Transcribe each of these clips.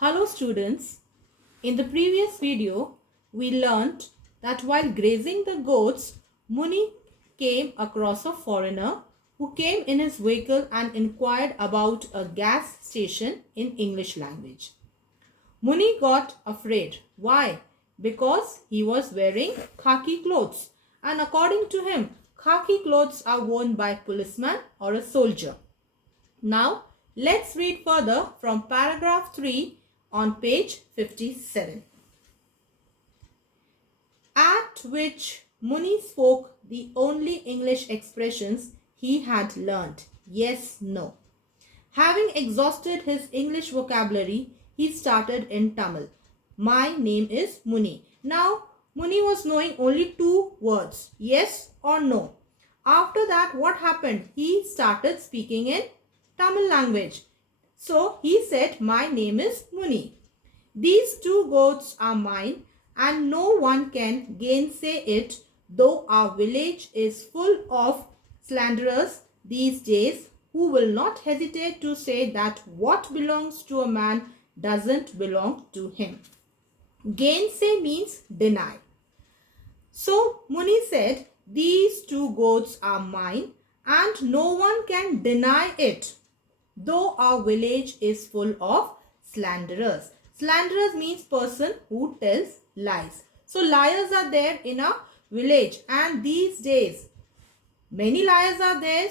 Hello students, in the previous video we learnt that while grazing the goats, Muni came across a foreigner who came in his vehicle and inquired about a gas station in English language. Muni got afraid. Why? Because he was wearing khaki clothes, and according to him, khaki clothes are worn by a policeman or a soldier. Now, let's read further from paragraph 3 on page 57. At which Muni spoke the only English expressions he had learnt, yes, no. Having exhausted his English vocabulary, he started in Tamil. My name is Muni. Now, Muni was knowing only two words, yes or no. After that, what happened? He started speaking in Tamil language. So, he said, my name is Muni. These two goats are mine and no one can gainsay it, though our village is full of slanderers these days who will not hesitate to say that what belongs to a man doesn't belong to him. Gainsay means deny. So Muni said, these two goats are mine and no one can deny it, though our village is full of slanderers. Slanderers means person who tells lies. So liars are there in a village, and these days many liars are there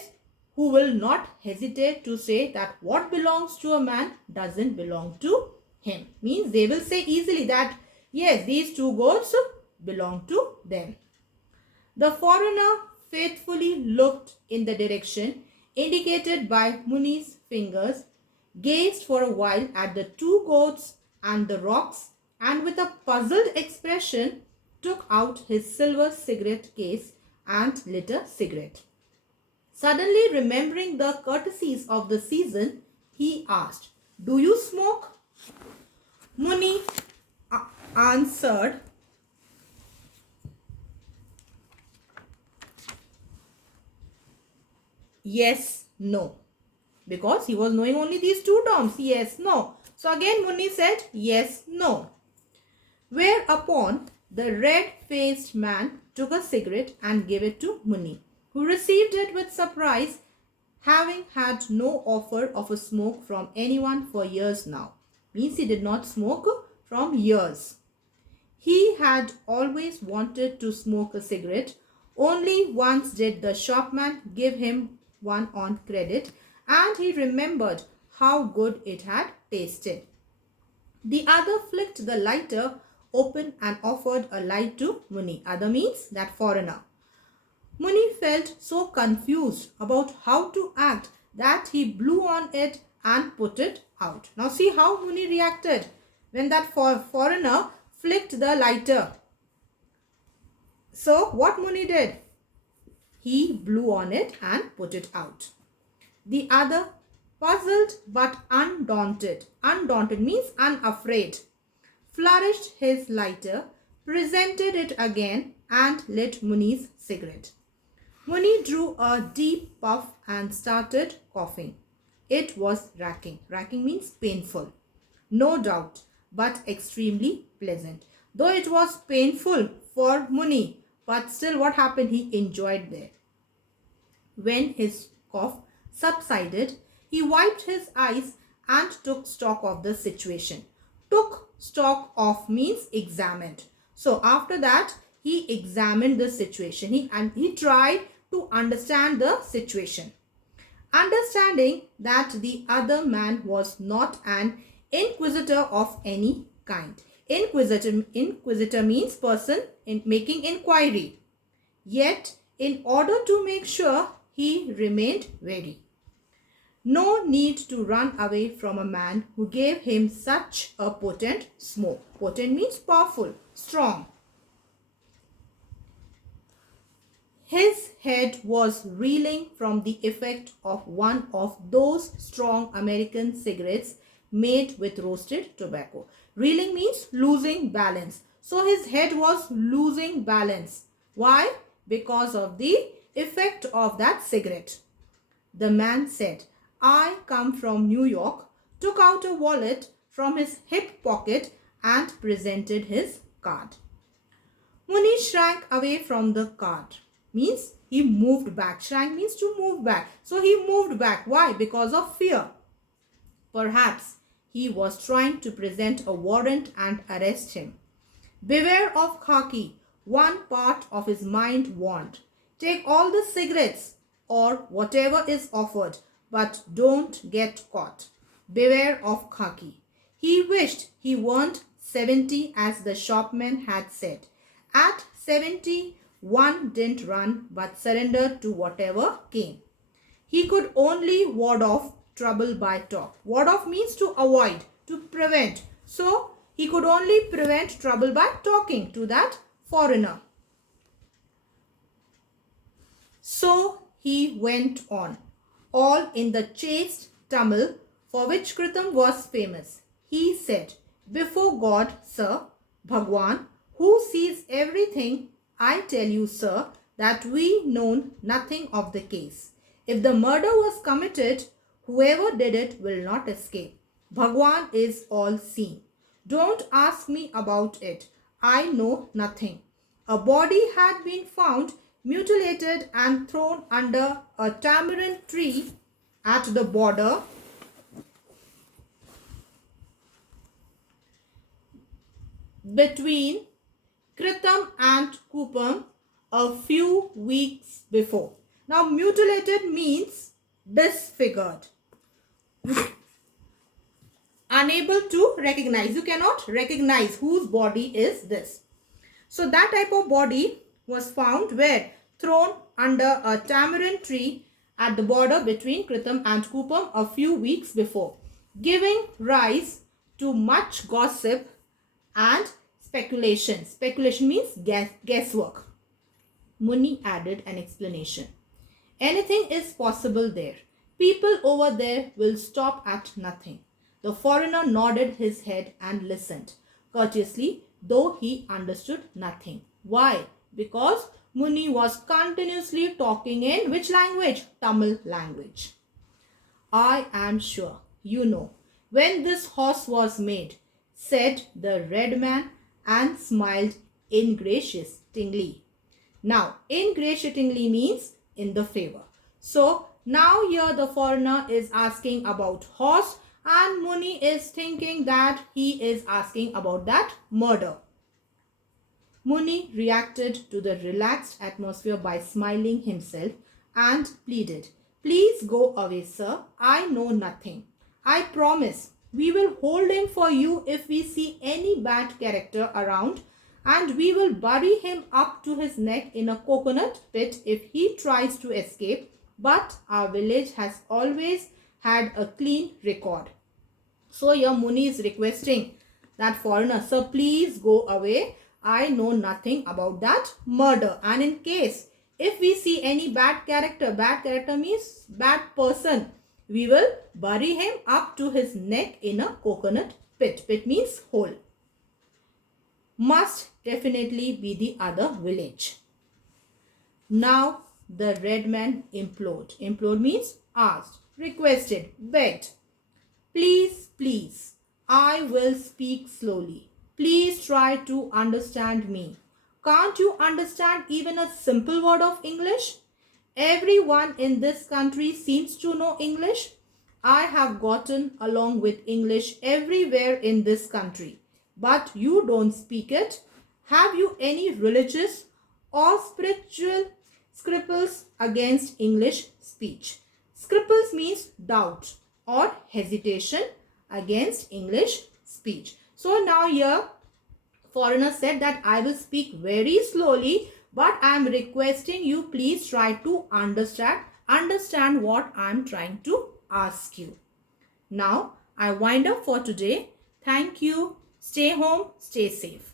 who will not hesitate to say that what belongs to a man doesn't belong to him. Means they will say easily that yes, these two goats belong to them. The foreigner faithfully looked in the direction indicated by Muni's fingers, gazed for a while at the two goats and the rocks, and with a puzzled expression took out his silver cigarette case and lit a cigarette. Suddenly remembering the courtesies of the season, he asked, "Do you smoke?" Muni answered, "Yes, no." Because he was knowing only these two terms, yes, no. So again Muni said, yes, no. Whereupon the red-faced man took a cigarette and gave it to Muni, who received it with surprise, having had no offer of a smoke from anyone for years now. Means he did not smoke from years. He had always wanted to smoke a cigarette. Only once did the shopman give him one on credit, and he remembered how good it had tasted. The other flicked the lighter open and offered a light to Muni. Other means that foreigner. Muni felt so confused about how to act that he blew on it and put it out. Now see how Muni reacted when that foreigner flicked the lighter. So what Muni did? He blew on it and put it out. The other, puzzled but undaunted, undaunted means unafraid, flourished his lighter, presented it again and lit Muni's cigarette. Muni drew a deep puff and started coughing. It was racking. Racking means painful. No doubt, but extremely pleasant. Though it was painful for Muni, but still what happened? He enjoyed there. When his cough subsided, he wiped his eyes and took stock of the situation. Took stock of means examined. So after that, he examined the situation. He tried to understand the situation. Understanding that the other man was not an inquisitor of any kind. Inquisitor means person in making inquiry. Yet, in order to make sure, he remained wary. No need to run away from a man who gave him such a potent smoke. Potent means powerful, strong. His head was reeling from the effect of one of those strong American cigarettes made with roasted tobacco. Reeling means losing balance. So his head was losing balance. Why? Because of the effect of that cigarette. The man said, "I come from New York," took out a wallet from his hip pocket and presented his card. Muni shrank away from the card. Means he moved back. Shrank means to move back. So he moved back. Why? Because of fear. Perhaps he was trying to present a warrant and arrest him. Beware of Khaki, one part of his mind warned. Take all the cigarettes or whatever is offered, but don't get caught. Beware of Khaki. He wished he weren't 70 as the shopman had said. At 70, one didn't run but surrendered to whatever came. He could only ward off trouble by talk. Ward off means to avoid, to prevent. So, he could only prevent trouble by talking to that foreigner. So, he went on, all in the chaste Tamil for which Kritam was famous. He said, before God, sir, Bhagwan, who sees everything, I tell you, sir, that we know nothing of the case. If the murder was committed, whoever did it will not escape. Bhagwan is all seeing. Don't ask me about it. I know nothing. A body had been found mutilated and thrown under a tamarind tree at the border between Kritam and Kupam a few weeks before. Now, mutilated means disfigured. Unable to recognize. You cannot recognize whose body is this. So, that type of body was found where? Thrown under a tamarind tree at the border between Kritam and Kupam a few weeks before, giving rise to much gossip and speculation. Speculation means guesswork. Muni added an explanation. Anything is possible there. People over there will stop at nothing. The foreigner nodded his head and listened courteously, though he understood nothing. Why? Because Muni was continuously talking in which language? Tamil language. I am sure you know when this horse was made, said the red man and smiled ingratiatingly. Now, ingratiatingly means in the favor. So, now here the foreigner is asking about horse and Muni is thinking that he is asking about that murder. Muni reacted to the relaxed atmosphere by smiling himself and pleaded, please go away, sir. I know nothing. I promise we will hold him for you if we see any bad character around, and we will bury him up to his neck in a coconut pit if he tries to escape. But our village has always had a clean record. So your Muni is requesting that foreigner, sir, please go away. I know nothing about that murder. And in case if we see any bad character means bad person, we will bury him up to his neck in a coconut pit. Pit means hole. Must definitely be the other village. Now the red man implored. Implored means asked, requested, begged. Please, please, I will speak slowly. Please try to understand me. Can't you understand even a simple word of English? Everyone in this country seems to know English. I have gotten along with English everywhere in this country. But you don't speak it. Have you any religious or spiritual scruples against English speech? Scruples means doubt or hesitation against English speech. So now here foreigner said that I will speak very slowly, but I am requesting you please try to understand what I am trying to ask you. Now I wind up for today. Thank you. Stay home, stay safe.